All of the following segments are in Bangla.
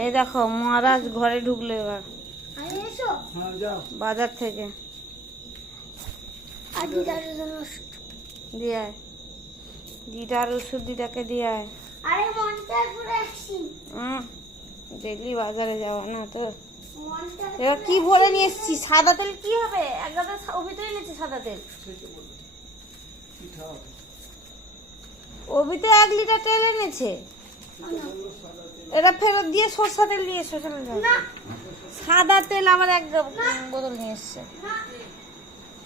এই দেখো মহারাজ ঘরে ঢুকলো এবার বাজার থেকে। দিয়ে আয় দিদার ওষুধ, দিদাকে দিয়ে আয়। ডেলি বাজারে যাওয়া না তো। এবার কি ভরে নিয়ে এসছি? সাদা তেল কি হবে? এক গাদা ওবিতে এনেছি সাদা তেল। ওবিতে 1 লিটার তেল এনেছে। এটা ফেরত দিয়ে সরষা তেল নিয়ে এসো। চলে যাও। সাদা তেল আবার 1 বোতল নিয়ে এসছে।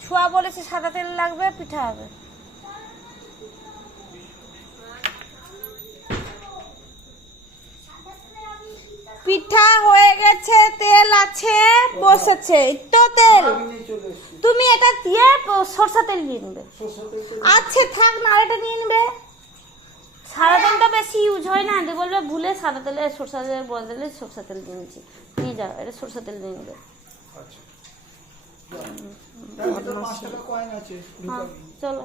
ছোঁয়া বলেছে সাদা তেল লাগবে, পিঠা হবে। পিঠা হয়ে গেছে, তেল আছে, বসেছে তো তেল। তুমি এটা দিয়ে সরষা তেল নিয়ে নেবে। আচ্ছা থাক না, আর এটা নিয়ে নেবে। সাদা তেলটা বেশি ইউজ হয় না, দিয়ে বলবে ভুলে সাদা তেলে সরষা তেল বদলে সরষা তেল নিয়েছি। নিয়ে যাও, এটা সরষা তেল নিয়ে নেবে। চলো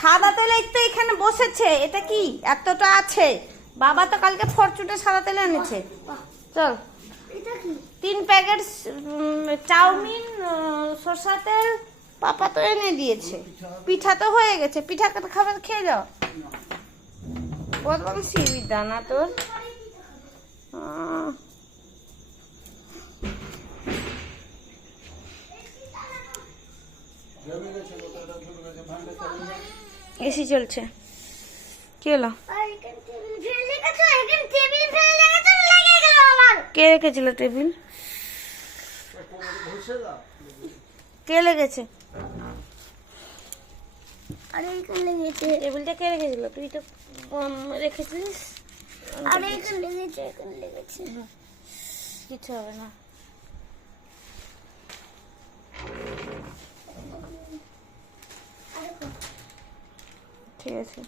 সাদা তেল এই তো এখানে বসেছে। এটা কি এতটা আছে? বাবা তো কালকে ফরচুনে সাদা তেল এনেছে। চল 3 প্যাকেট চাউমিন, সরষা তেল পাপা তো এনে দিয়েছে। পিঠা তো হয়ে গেছে। পিঠা খাবে, খেয়ে যাও। বদমাইশি দানা তোর। এসি চলছে। কি হলো? কে রেখেছিল টেবিল? কে লেগেছে? টেবিলটা কে রেখেছিল? তুই তো রেখেছিলিস। কিছু হবে না। ঠিক আছে।